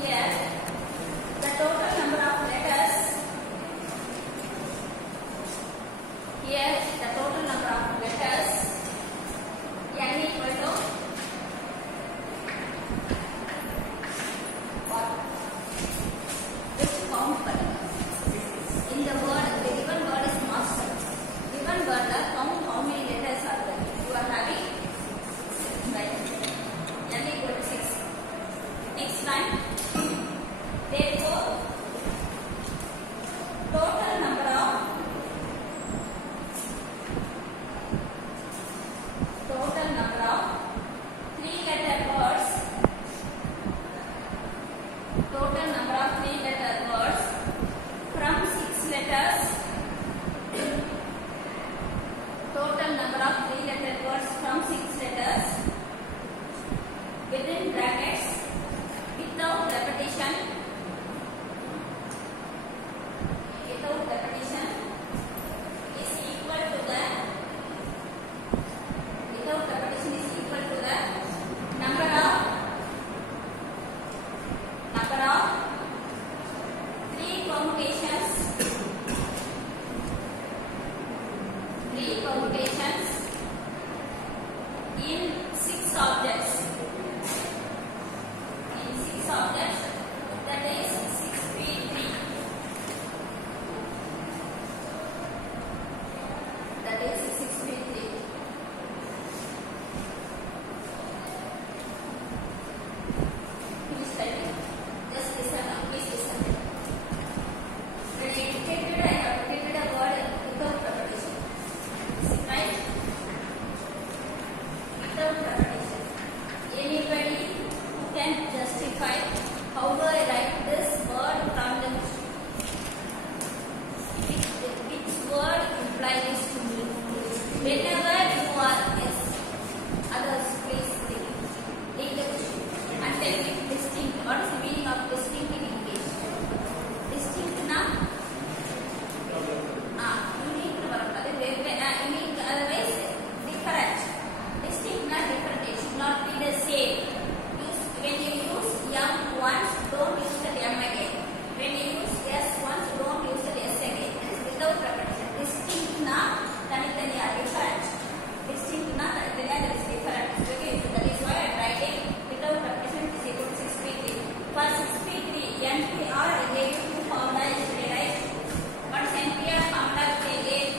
Here the total number of letters. Here the total number of letters n equal to what? Which count பண்ணுங்க. In the word, the given word is master. Given word count how many letters are there. You are having 6, right? n equal to 6. Next line. Therefore, total number of three-letter words. Total number of three-letter words from 6 letters. Total number of three-letter words from 6 letters within brackets without repetition. Without repetition is equal to the without repetition is equal to the number of three permutations in 6 objects. In 6 objects, that is 6p3. That is 6p3. Please type it. Just listen now. Please listen. When I dictated, I have dictated a word without repetition. Right? Without repetition. Anybody who can justify how do I write this word from the which word implies to me? Whenever you are yes, others please think the question and tell me distinct. What is the meaning of distinct in English? Distinct na? Unique unique otherwise different. Distinct na different. It should not be the same. When you use m once, don't use the m again. When you use s once, don't use the s again. That is without repetition. Distinct na tanitaniya different. Distinct na tanitaniya that is different. Okay, so that is why I am writing without repetition is equal to 6p3. For 6p3, NPR I gave you two formula yesterday, right? What is NPR formula they gave?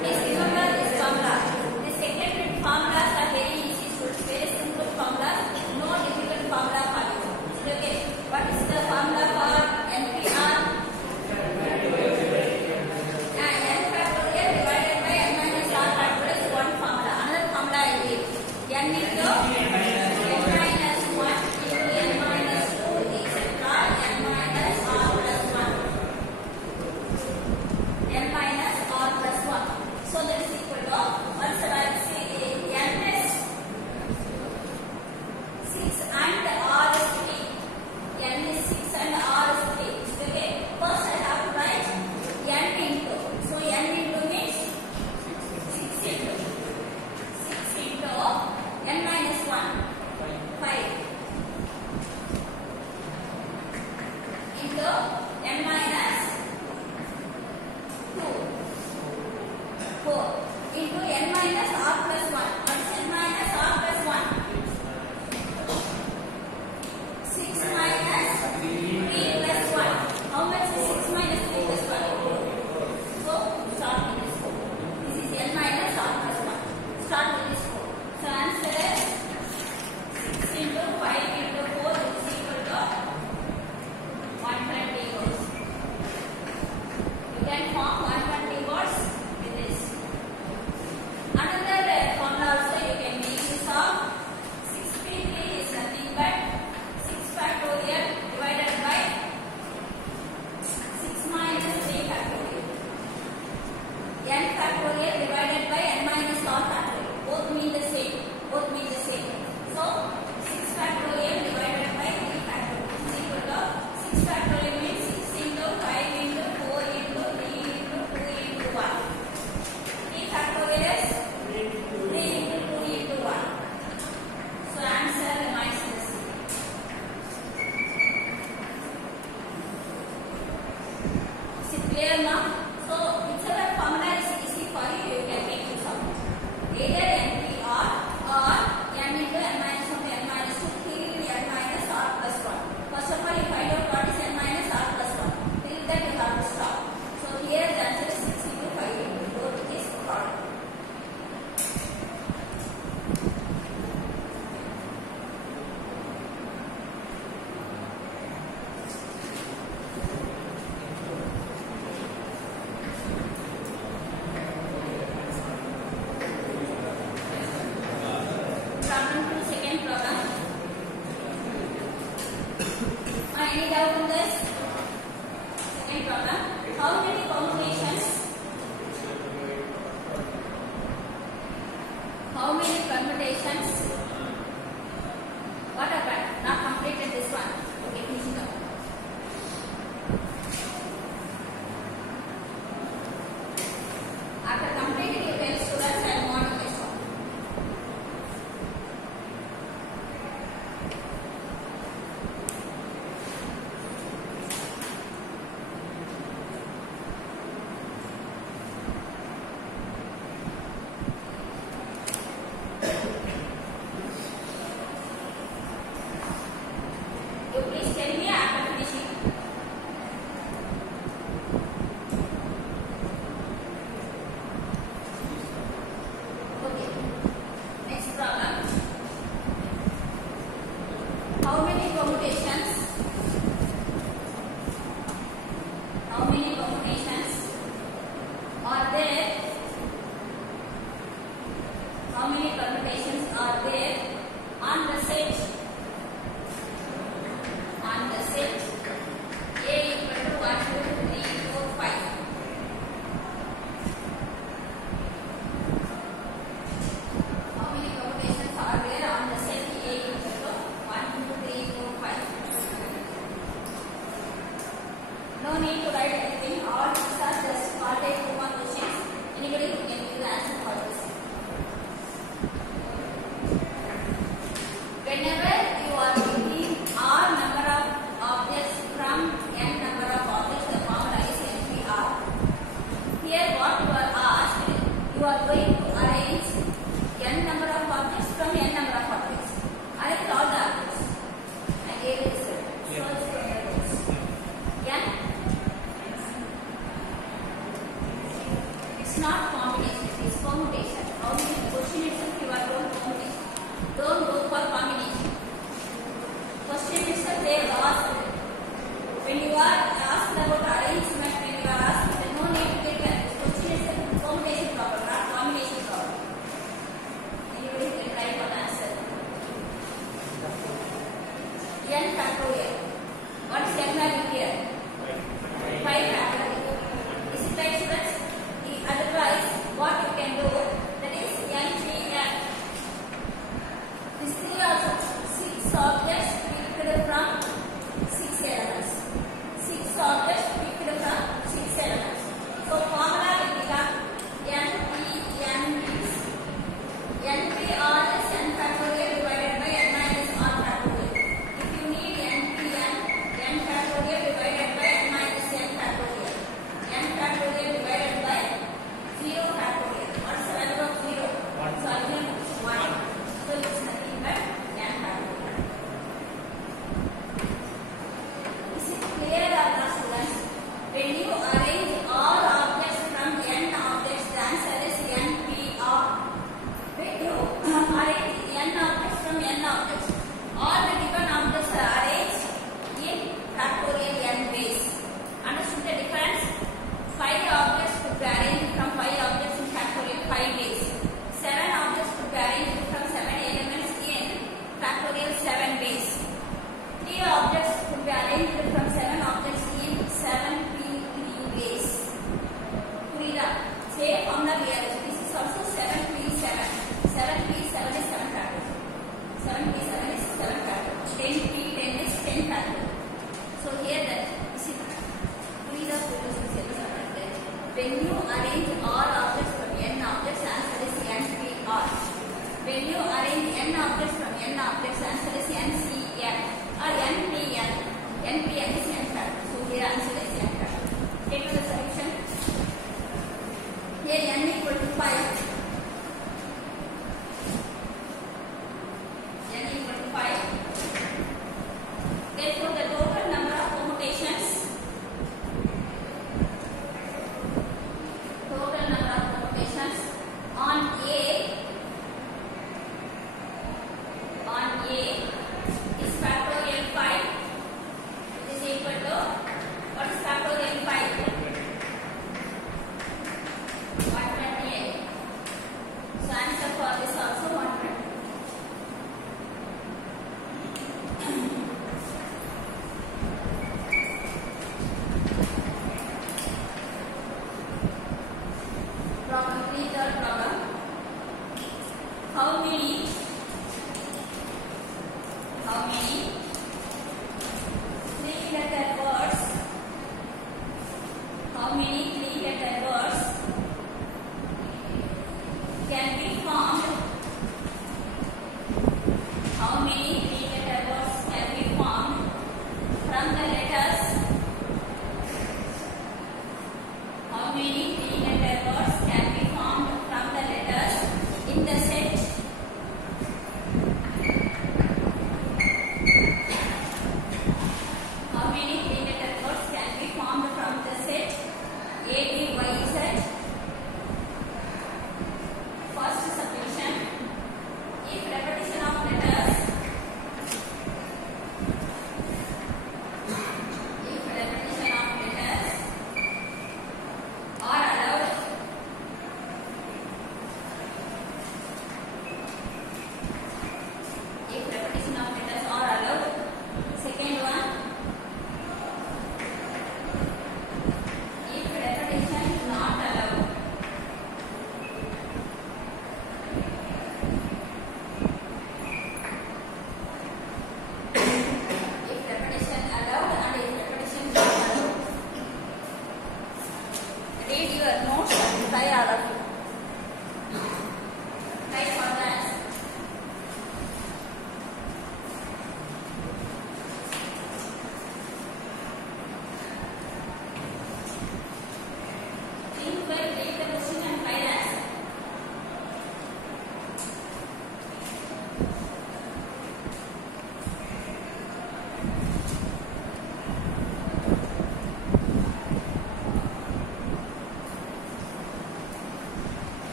Please remember this formula. The second formulas are very easy, so it's very simple formulas. No difficult formula for you. Okay, what is the formula for NPR? N factorial divided by n minus r factorial is one formula. Another formula I give. N into n minus 1 into n minus 2 etc. n minus r plus 1. N minus r plus 1. So that is equal to once I say n is 6 and r is 3. N is 6 and r is 3. Okay. First I have to write n into. So n into means 6 into n minus 1. 5 into n minus 2. 4 into n minus r plus 1. What is n minus r plus 1? 6 minus 3 plus 1. How much is 6 minus 3 plus 1? So, start with this 4. This is n minus r plus 1. Start with this 4. So, answer is 6 into 5 into 4 is equal to 120 words. You can form 120 words with this. Another formula also you can make use of. 6p3 is nothing but 6 factorial divided by 6 minus 3 factorial. N factorial divided by n minus r factorial. Both mean the same. So 6 factorial divided by 3 factorial is equal to 6 factorial means 6 into 5 into 4 into 3 into 2 into 1. 3 factorial is 3 into 2 into 1. So answer remains the same. Clear now? So whichever formula is easy for you, you can make use of it. Either NP or n into n minus 1 to n minus 2 till n minus r plus 1. First of all, you find out what is n minus r plus 1. Till that you have to stop. So here the answer is 6 into 5 into 4 which is product. Any doubt on this? Second problem. How many permutations? How many permutations? What happened? Not completed this one. Okay, finish it up. After completing your test students, I want to this one. You please tell me after finishing. Okay. Next problem. How many permutations? How many permutations are there? How many permutations are there on the set? On the set A equal to 1, 2, 3, 4, 5. How many permutations are there on the set A equal to 1, 2, 3, 4, 5? No need to write anything. All these are just part A 2 1 questions. Anybody who can give the answer for this. Whenever you are taking R number of objects from n number of objects, the formula is NPR. Here what you are asked, you are going to arrange n number of objects from n number of objects. Arrange all the objects. I gave it so it's n. It's not combination, it's permutation. How many question itself you are going to permutation. Don't go for combination. Question itself they are asked. When you are asked about arrangement, when you are asked, there no need to take a question itself permutation problem, not combination problem. Anybody can try for the answer. N factorial. What is n value here? 5 factorial. Is it right, students? Otherwise, what you can do, that is n 3n. This 3 also 6 objects picked from 6 elements. 6 objects picked from 6 elements. So formula will become NPN means NPR is n factorial divided by n minus r factorial. If you need NPN, n factorial divided by n minus n factorial. N factorial divided by 0 factorial. What is the value of 0? So again it's 1. So it's nothing but n factorial. Is it clear or not, students? When you arrange all objects from n objects, the answer is NPR. When you arrange n objects from n objects, all the given objects are arranged in factorial n base. Understood the difference? 5 objects could be arranged from 5 objects in factorial 5 base. 7 objects could be arranged from 7 elements in factorial 7 base. 3 objects could be arranged from 7 objects in 7p3 base. Purida. Same formula we are. This is also 7p7. 7p7 is 7 factors. 7p7 is 7 factors. 10p10 is 10 factors. So here that you see Purida when you arrange all objects from n objects, answer is NPR. When you arrange n objects from n objects, answer is NCN or NPN. NPN is n factor. So here answer is n factor. Take to the side.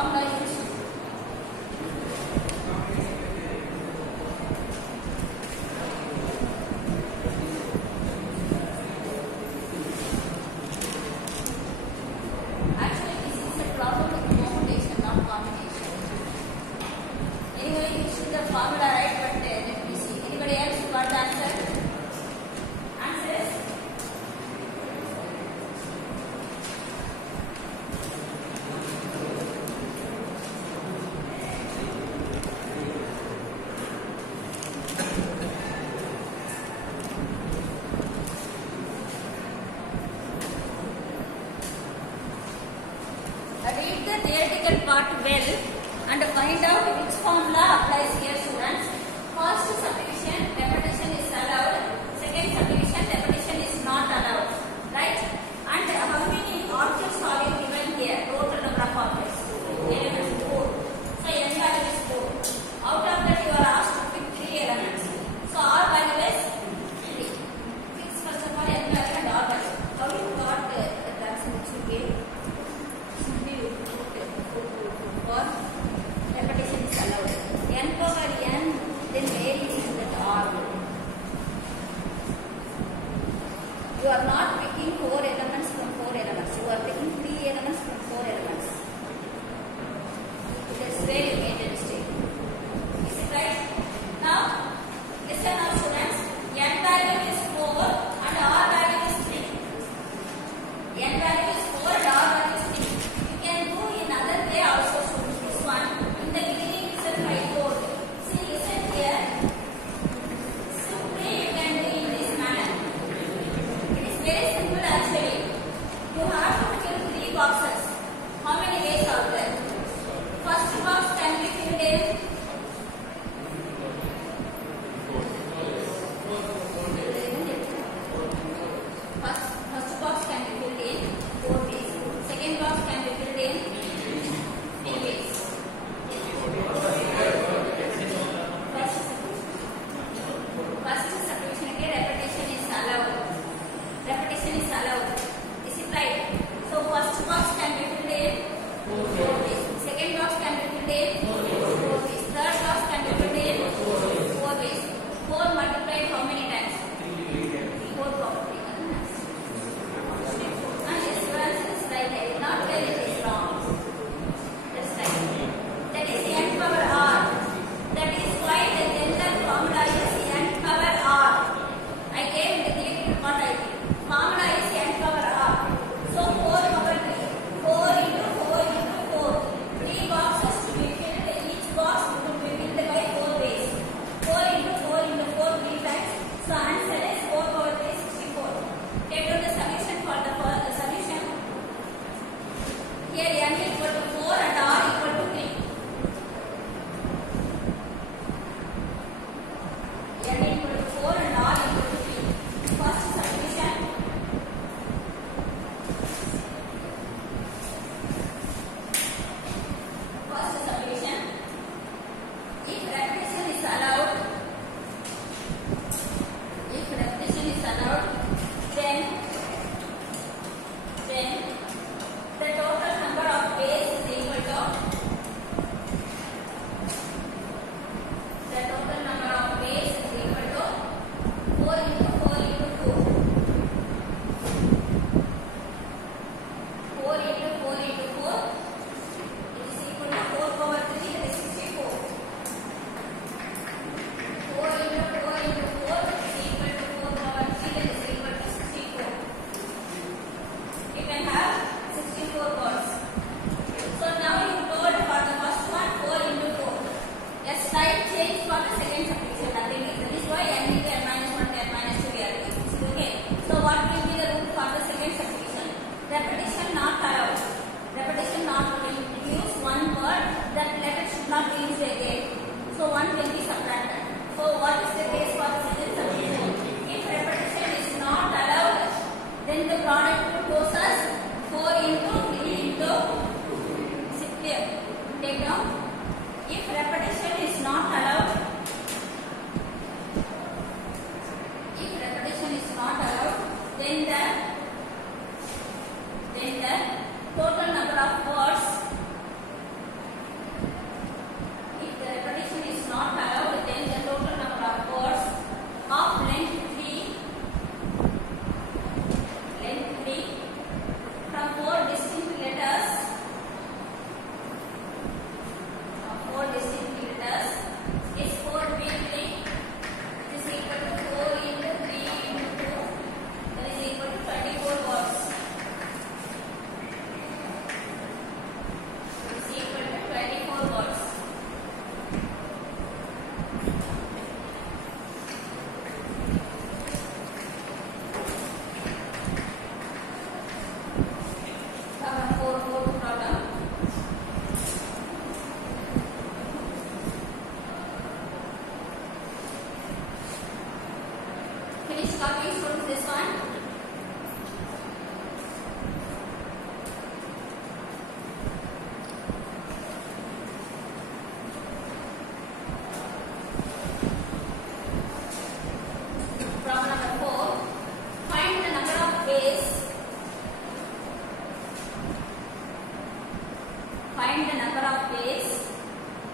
formula used? Actually, this is a problem with permutation, not combination. Anyway, you should the formula right, but let me see. Anybody else got the answer? Answers? Read the theoretical part well and find out which formula applies here, students. First subdivision, repetition is allowed. Second subdivision, repetition is not allowed. Right? And how many objects are you given here? Total number of objects. Elements 4. So n value is 4. Out of that you are asked to pick 3 elements. So R value is 3. Fix first of all n value and R value. How you got the answer which you gave? For repetition is allowed. N power n, then where is that R? You are not picking 4 elements from 4 elements. You are picking 3 elements from 4 elements. It is where you made a mistake. Is it right? Now, listen now students. N value is 4 and R value is 3. N value is 4 and R value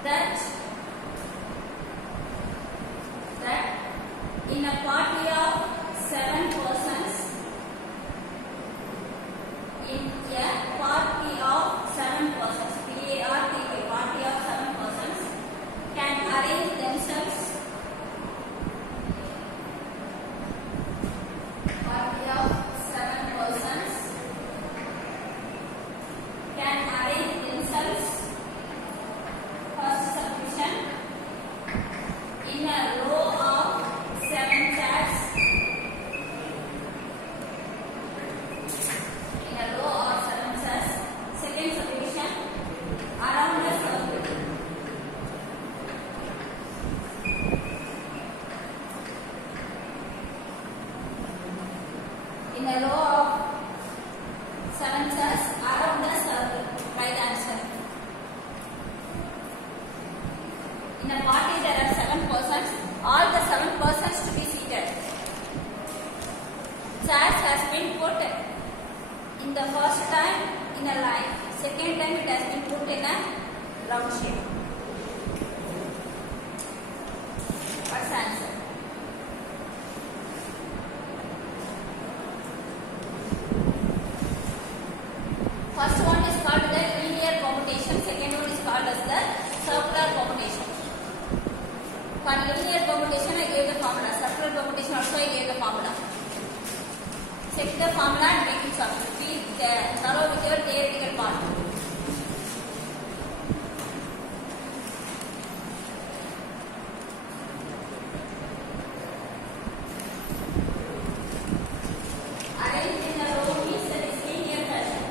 that in a party of 7 persons, in a party of 7 persons, PARTY, party of 7 persons can arrange themselves. Party of 7 persons can arrange themselves. First subdivision, in a row of 7 chairs. In a row of 7 chairs. Second subdivision, around a circle. In a row of 7 chairs around the circle. Right answer. In a party there are 7 persons. All the 7 persons to be seated. Chairs has been put in the first time in a line. Second time it has been put in a round shape. What's the answer? First one is called the linear permutation. Second one is called as the circular permutation. For linear permutation I gave the formula. Circular permutation also I gave the formula. Check the formula and make it solve. Please thorough with your theoretical part. Arrange in a row means that is linear fashion.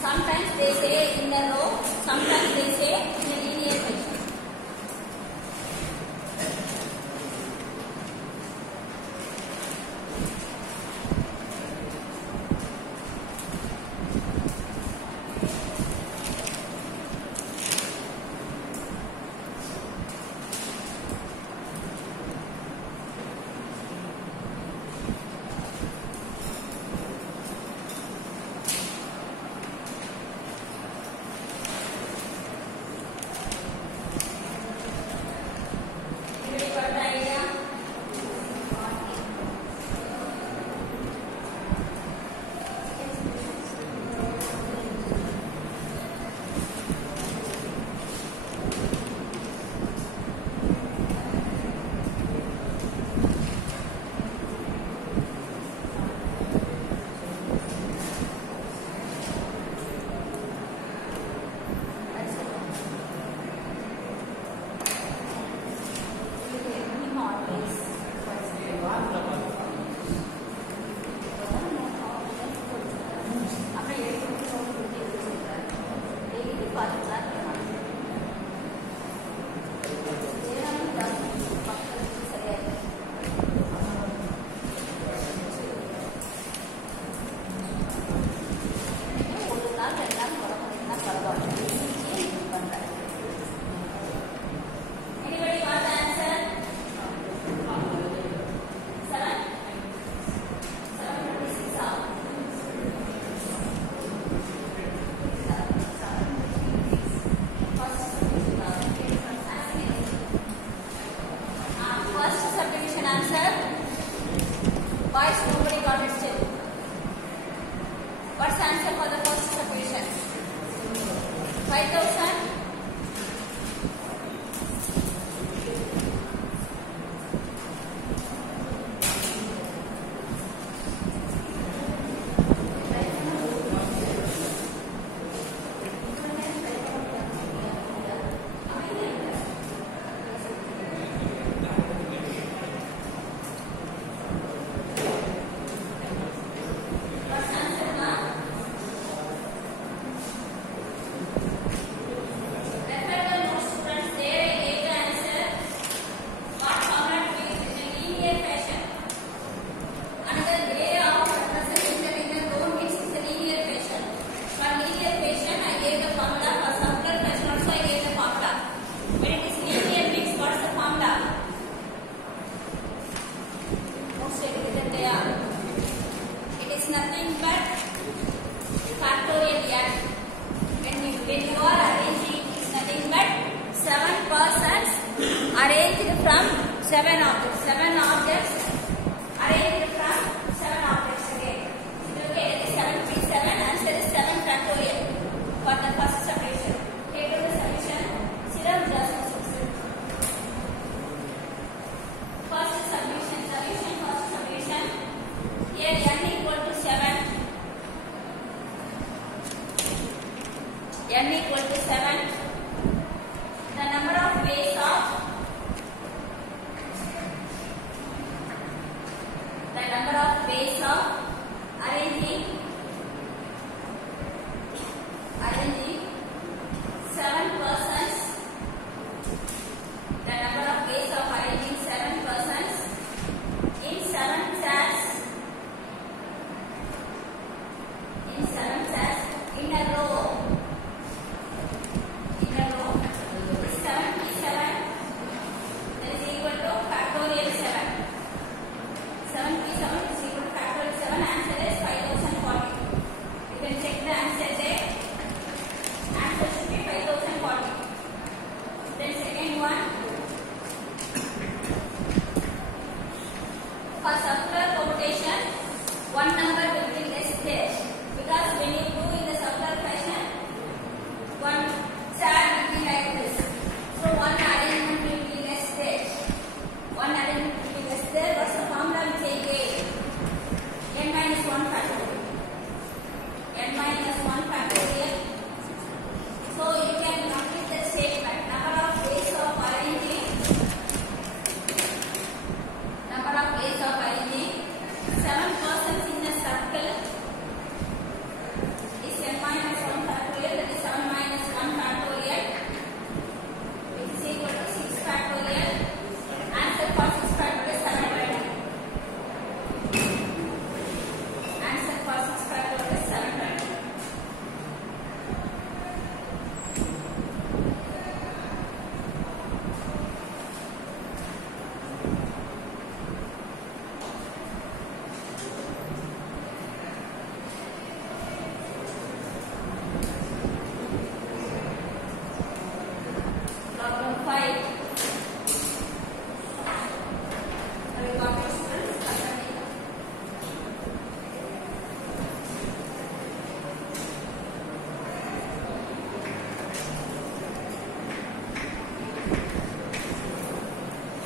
Sometimes they say in a row, sometimes they say in a linear fashion. Boys, nobody got it still. What's the answer for the first subdivision? 5,000. 7 objects. 7 objects arranged from 7 objects again. Okay, it is 7 3 7. Answer is 7 factorial for the first summation. Take the summation. Siram just first summation. First summation. Here n equal to 7. N equal to 7. The number of ways of arranging 7 persons. The number of ways of arranging 7 persons in 7 chairs. In 7 chairs in a row. Is 77. That is equal to factorial 7. 77 is equal to factorial 7. Answer is 5040. You can check the answer there. Answer should be 5040. Then second one. For circular computation, one number will be less there. Because when you do in the circular fashion, one chart will be like this. So one arrangement will be less there. One arrangement will be less there. What's the formula we take it? N minus 1 factorial. N minus 1 factorial. So you can complete the statement. Number of ways of arranging. 7 persons in a circle is n minus 1 factorial. That is 7 minus 1 factorial. It is equal to 6 factorial. Answer for 6 factorial is 720. Answer for 6 factorial is 720. Problem 5. Have you got it, students?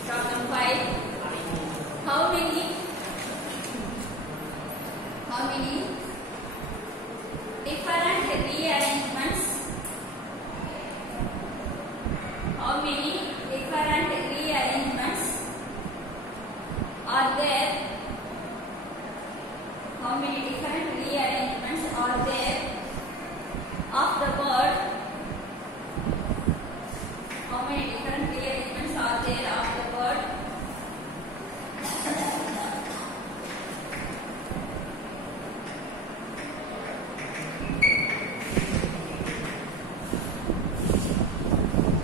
Problem 5. How many different rearrangements are there? How many different rearrangements are there of the word? How many different rearrangements are there of the word?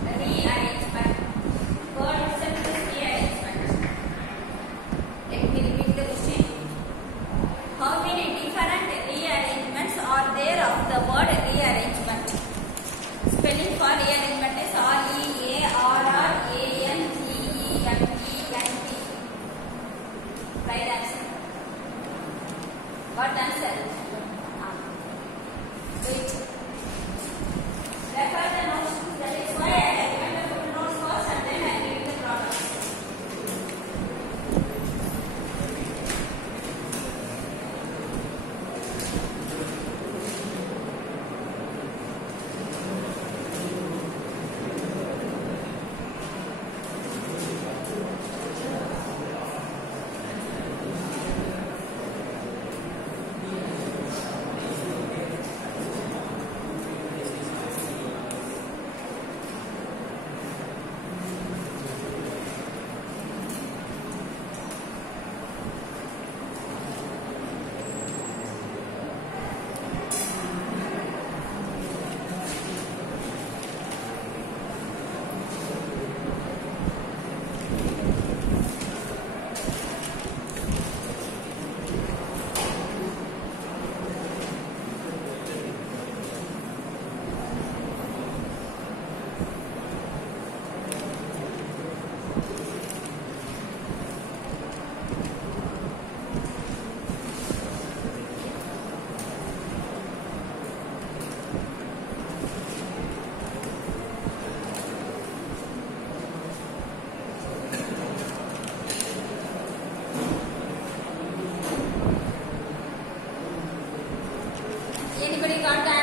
Rearrangement. Word itself is rearrangement. Let me repeat the question. How many different rearrangements are there of the word rearrangement? Spelling for rearrangement is R-E-A-R-R-A-N-G-E-M-E-N-T. Right answer. What answer? Wait. Refer the notes. That is why I recommend the full notes first and then I read the problems. Anybody got the